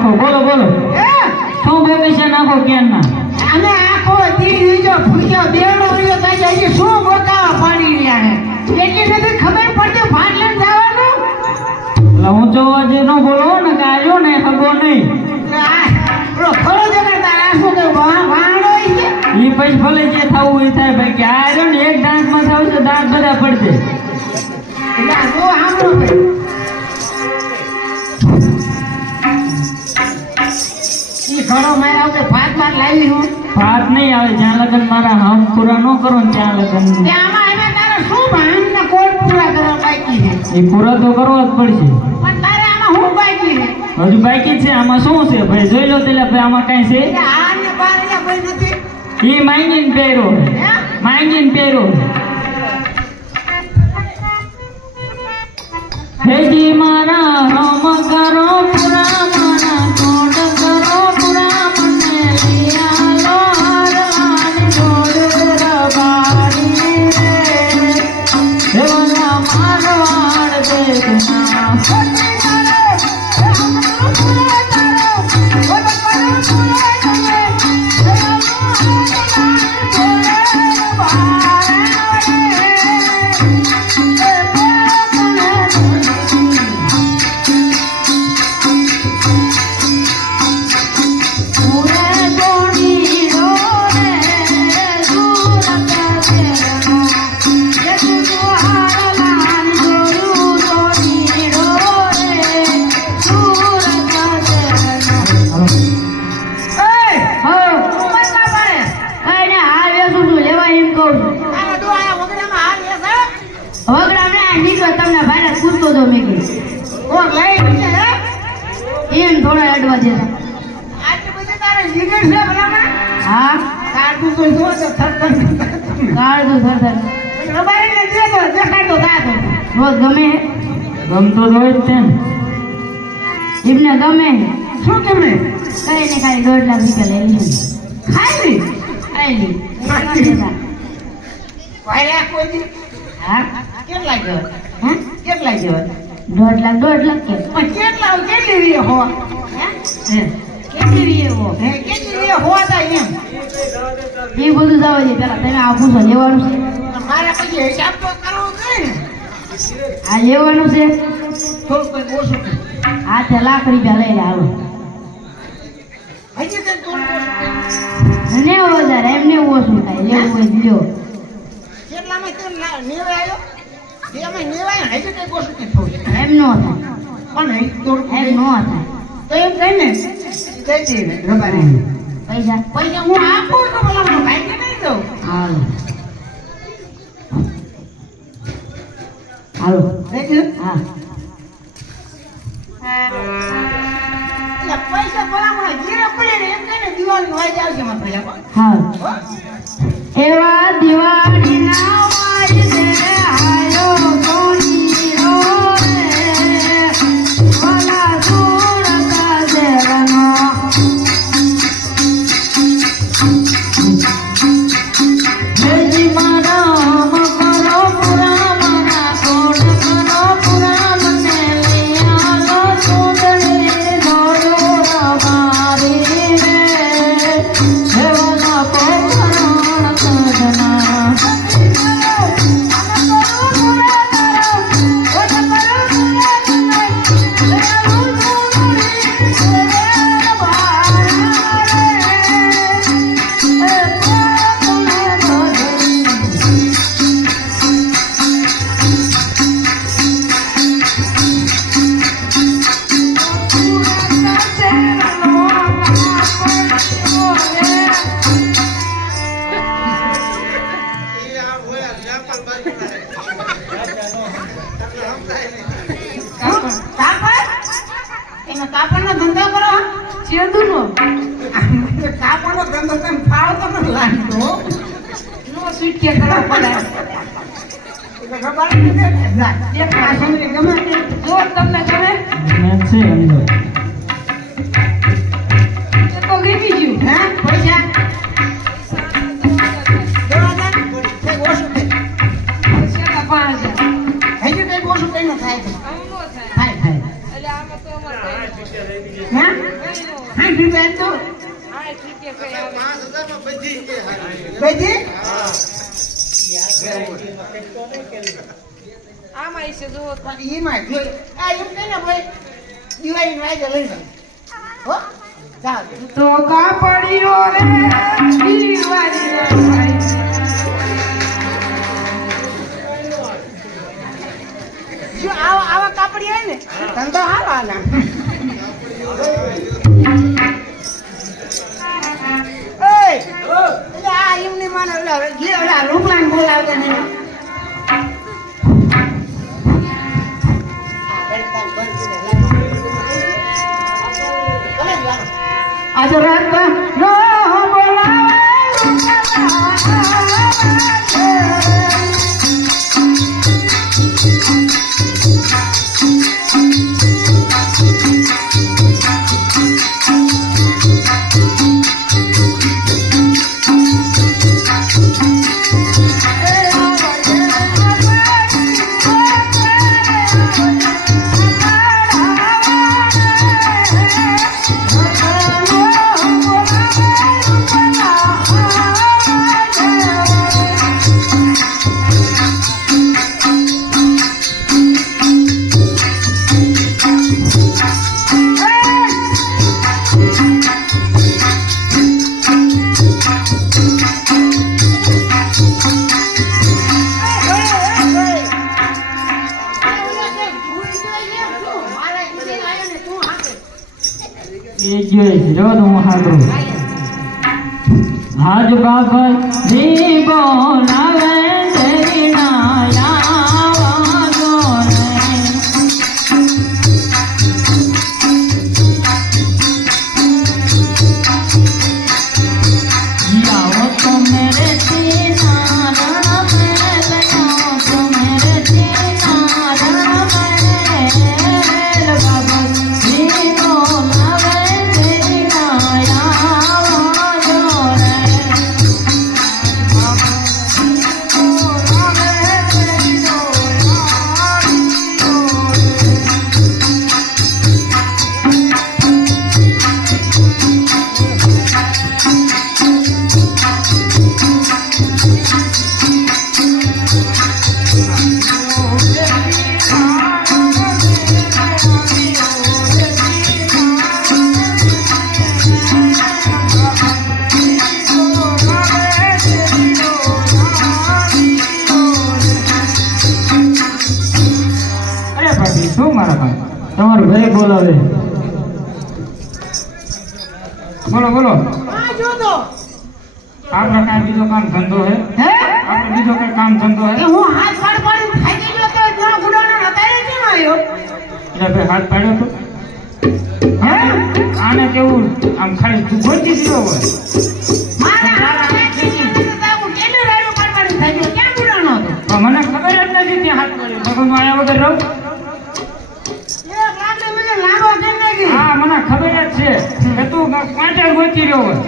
નાખો બોલો બોલો. શું છે નાખો કેમ ના અને આખો દી બીજો બેડો રીજો રહ્યો જાય છે. શું બોકાવા પાણી રહ્યા હે એટલી બધી ખબર પડતી લઈને જવાનું? એટલે હું જો આજે ન બોલો ને કે આવ્યો ને હગો નહીં. ખરો દેખાડતા આ શું કે વાણો છે? એ પછી ભલે જે થવું એ થાય ભાઈ કે આ આવ્યો ને એક દાંતમાં થવું છે દાંત બધા પડશે. એટલે આ જો સાંભળો ભાઈ. ઘણો મારા ઉપર ભાત ભાત લાવી હું ભાત નહીં આવે જ્યાં લગન મારા હાથ પૂરા ન કરો ને ત્યાં લગન. ત્યાં આમાં તારે શું ભાનના કોડ પૂરા કરવા બાકી છે? એ પૂરા તો કરવા જ પડશે. પણ તારે આમાં શું બાકી છે? હજુ બાકી છે આમાં શું છે? ભાઈ જોઈ લો તેલા ભાઈ આમાં કઈ છે? આ ને બાર ને કોઈ નથી. એ માંગીને પહેરો. માંગીને પહેર્યો હેજી મારા હમ કરો Oh, તમને ભાઈને પૂછતો તો મેં કીધું. ઓ લઈ છે થોડા અડવા છે આટલી બધી તારે લીડર છે ભલામણ? હા? કાઢું તો જો તો થર થર થર. કાઢ દો થર થર. રબારીને દે તો દેખાડતો થાતો. રોજ ગમે ગમતો તો હોય છે એમને ગમે શું કેમે કઈ ને ખાલી દોઢ લાખ રૂપિયા લઈ લીધું ખાઈ લી? ખાઈ લી. વાયરા કોઈ હા? ગયો હા કેટલા જેવા? દોઢ લાખ દોઢ લાખ કે પણ કેટલા કેટલી રીએ હો? હે? કેટલી વીએ હો? હે, કેટલી રીએ હો તા એમ? એ બધું જવા દે પેલા તમે આ પૂછો, લેવાનું છે? મારે પછી હિસાબ તો કરવો કઈ આ લેવાનું છે? થોડું કઈ ઓછું. આ તે લાખ રૂપિયા લઈ લે હાલો. હજી થોડું ઓછું ને વધારે એમને ઓછું થાય. લેવું હોય તો લ્યો. કેટલામાં કેમ ના- નિવાય ને થવું છે. એમ નો થાય પણ થોડુંક એમ નો થાય તો એમ કહે ને કહી દે ને રબારી. પૈસા. પૈસા હું આપું તો ભલા મને ભાઈ કે નહીં દઉં. હાલો. હાલો. થઈ હા. પૈસા ભલા ઘેરે પડે ને એમ કહે દિવાળી વાજ આવશે મારા પૈસા હા. એવા દિવાળીના વાજે કાપડ? એનો કાપડનો ધંધો કરો ચેદુનો કાપડનો ધંધો તમે ફાવતો ન લાગતો નો સુટકે કરવા પડે. ગમે જો તમને ગમે. છે અંદર. તો ગમી ગયું. હે? પૈસા? હા, રૂપિયા તો. બધી? આમાં એ છે જો પણ એમાં. આ એમ કે ને ભાઈ, દિવાળીની વાયદે લઈ. હો? ચાલ. તો કાપડીઓ રે દિવાળી જો આવા આવા કાપડી હોય ને ધંધો હારો એટલે આ એમની માને ઓલા જે ઓલા રૂપલાને બોલાવતા ને. આજ રાત બોલાવે બોલો બોલો. આ કાંઈ બીજો કામ ધંધો હે? આપણે બીજો કઈ કામ ધંધો હે? હું હાથ પાડ પાડીને થાકી ગયો તો ગુડો ગુડો નો નતારે કેમ આવ્યો? એટલે ભાઈ હાથ પાડ્યો તો? હે? આને કેવું આમ ખાલી તું ગોતી દીધો હોય પાડ મને ખબર જ નથી ત્યાં હાથ પાડ્યો. ભગવાન આવ્યા વગર રહું એ રાત્રે મને લાંબો કેમ લાગી હા મને ખબર જ છે કે તું પાંચે ગોતી રહ્યો હોય.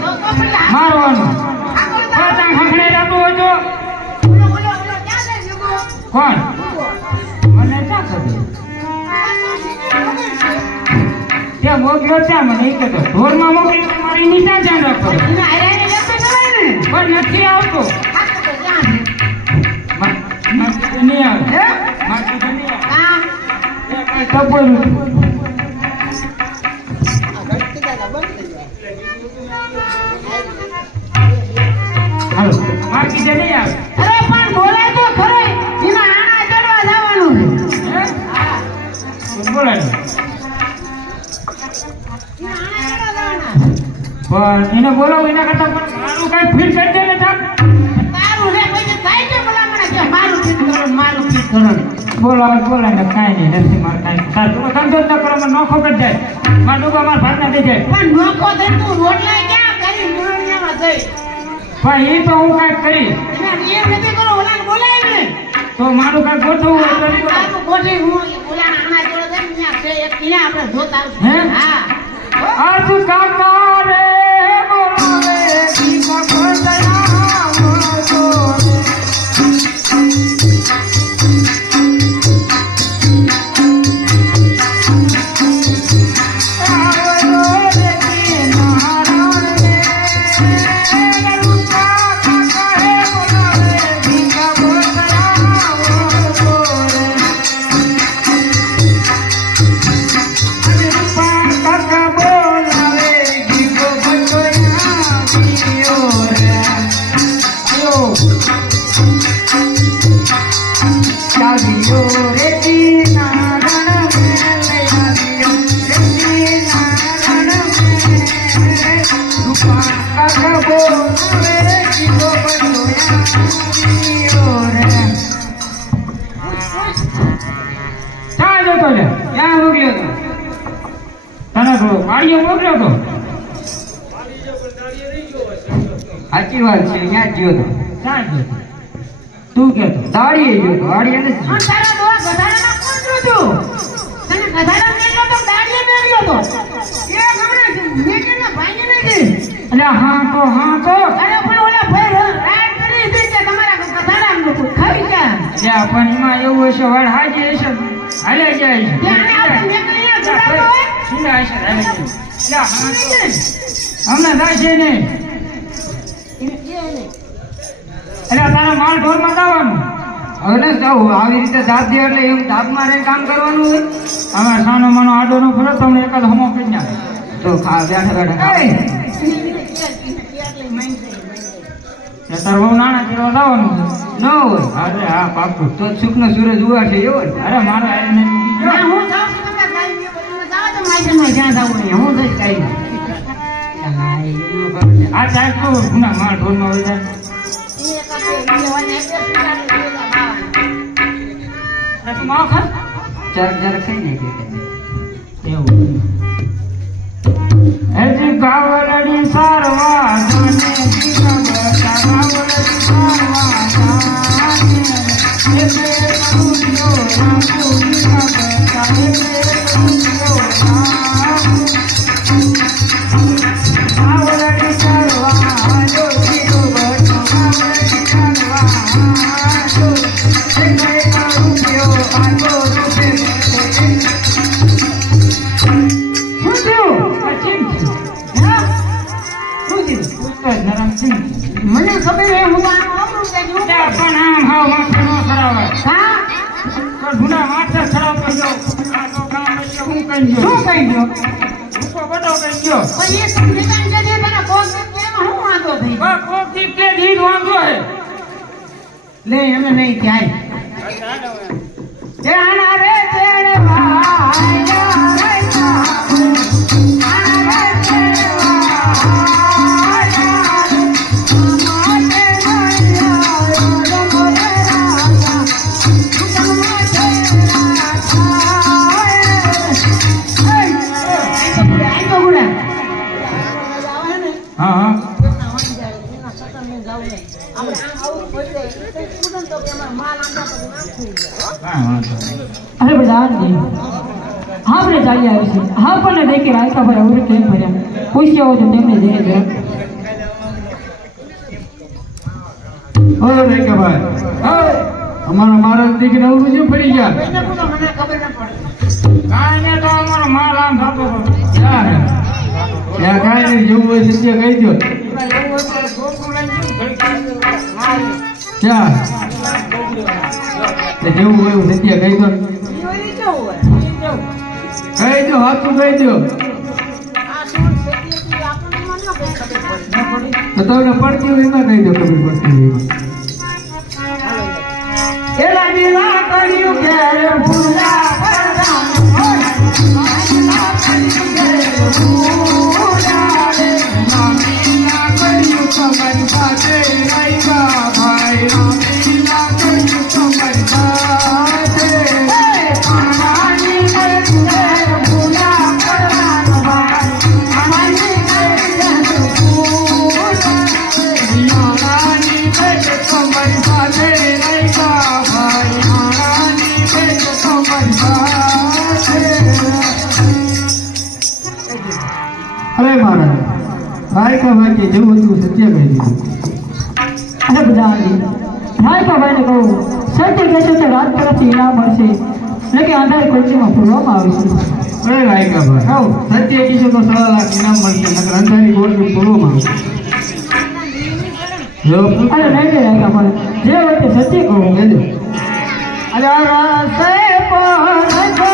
મારવાનું. તો પાછા ખખડે રહેતું હોય તો? કોણ? મને ક્યાં ખબર? ત્યાં મોકલ્યો ત્યાં મને. એ કહેતો ઢોરમાં મોકલી મારી નીચા ધ્યાન રાખો પણ નથી આવતો. નહીં આવે. ટપોરું એને બોલાવું એના કરતા પણ મારું કઈ ફીટ કરી દે ને થાક મારું રે કોઈ થાય ને ભલામણ કે મારું ફીટ કરો મારું ફીટ કરો ને. બોલાવે તો બોલાવે ને કાઈ નહીં નથી માર કાઈ તાર તું ધંધો ન કરો મને નોખો કરી જાય માર ડૂબા મારા ભાતના થઈ જાય. પણ નોખો થઈ તું રોટલા ક્યાં કરી મુરણિયામાં થઈ પણ એ તો હું કાંઈક કરી. એમ નથી કરો ઓલાને બોલાય ને. તો મારું કાંઈક ગોઠવું હોય તો દો. તારું ગોઠવી હું ઓલા આના જોડે જઈને ત્યાં છે એક ત્યાં આપણે જોતા. હે? હા. આજ કાકા રે વાત છે જ ગયો તો? ક્યાં ગયો તું? કેતો દાડીએ ગયો તો દાડીએ નથી પણ તારા દોરા ગધાડામાં કોણ છું તને ગધાડા મેલ્યો તો દાઢીએ મેલ્યો તો. એ હમણાં મેકીને ભાંગી નાખી. અરે હા તો હા તો. અરે પણ ઓલા ભાઈ રાઈટ કરી દે કે તમારા ગધાડાનું લોકો ખાઈ ગયા. લ્યા પણ એમાં એવું હશે વાળ હાજી હશે હાલે જાય છે. ત્યાં આપણે મેકલીને ગધાડો હોય. સીધા હશે હાલે જાય. હા તો. હમણાં થાય છે ને એટલે તારા માલ ઢોરમાં જવાનું હવે ને જાઉં આવી રીતે દાબ દે એટલે એમ દાબમાં રહીને કામ કરવાનું હોય આમાં સાનો માનો આડો નો ફરે તમને એકાદ હમો કરી નાખે. તો ખા બેઠા બેઠા તાર બહુ નાના જેવા જવાનું ન હોય. અરે હા પાકું તો સુખનો સૂરજ ઉગાડશે એવો ને અરે મારો આઈને હું જાઉં છું તમે જ્યાં જાવું. હું જઈશ છે. આ ચાર તો ગુના માર ઢોરમાં હોય જાય. એ એક આપણે લેવાને એક બે સુધારી દેલા ખાવાના. તે તું માવ ખા ચાર ચાર ખાઈ ને કે એવું હજી ગાવલડી સારવા સારવા ગુના માથે સરાવતો ગયો આ તો કામ એટલે હું કહી ગયો શું કહી ગયો ભૂકો બધો કહી ગયો? પણ એ સંવિધાન જ નથી તને કોક એમાં હું વાંધો થઈ? બા કોકથી કે દી વાંધો હે? લે અમે નહીં ક્યાંય જાણા રે તેડવા આયા છે હા પણ દેખી ભાઈ હવે કેમ ભર્યા? પૂછ્યા હોય તો તેમને જઈને જરા હલો ભાઈ. અમારા મહારાજ દીકરી અવરું છે ફરી ગયા? મને ખબર ન પડે કાંઈ ને તો અમારો માલ આમ થતો ક્યાં ત્યાં કાંઈ નહીં જેવું હોય સત્ય કહી દો એવું હોય તો ગોકુળ લઈને જવું, હોય એવું સત્ય કહી દો? કહી દો હાથું કહી દો. તો તમને પડતી હોય એમાં કહી દો ખબર પડતી હોય એમાં કર્યું ઘેર કે જેવું હતું સત્ય કહી દીધું અરે બધા રાયકાભાઈને કહું સત્ય કહેશો તો રાત તરફથી ઇનામ મળશે. એટલે કે આધાર કોચીમાં પૂરવામાં આવશે અરે રાયકા ભાઈ. સત્ય કીધું તો સવા લાખ ઇનામ મળશે નકર અંધારી ગોળનું પૂર્વમાં આવશે અરે નહીં નહીં રાયકાભાઈ જે વખતે સત્ય કહું. કહેજો અરે રસે પર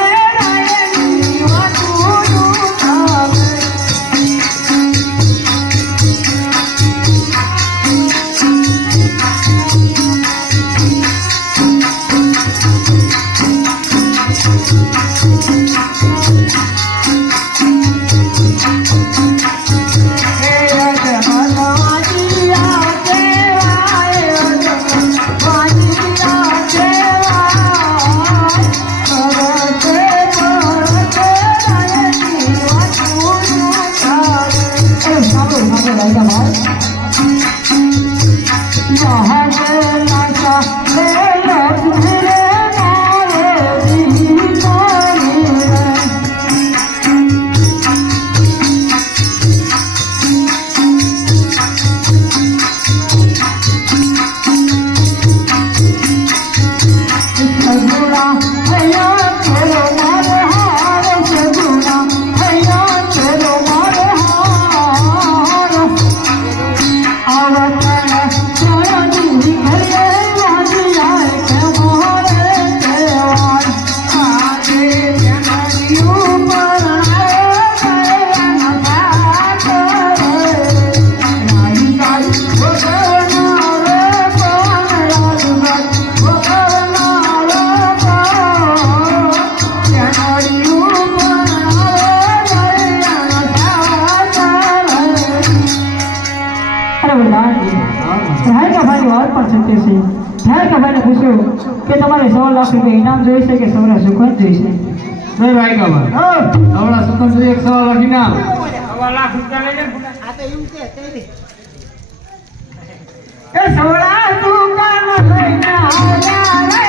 રાયકાભાઈની વાત પણ સત્ય છે રાયકાભાઈને પૂછ્યું કે તમારે સવા લાખ રૂપિયા ઇનામ જોઈશે કે સૌરા સુખન જોઈશે રાયકા ભાઈ હવડા સુખન એક સવા લાખ ઇનામ? સવા લાખ રૂપિયા એ દુકાન લઈને આવ્યા રહેતા લઈને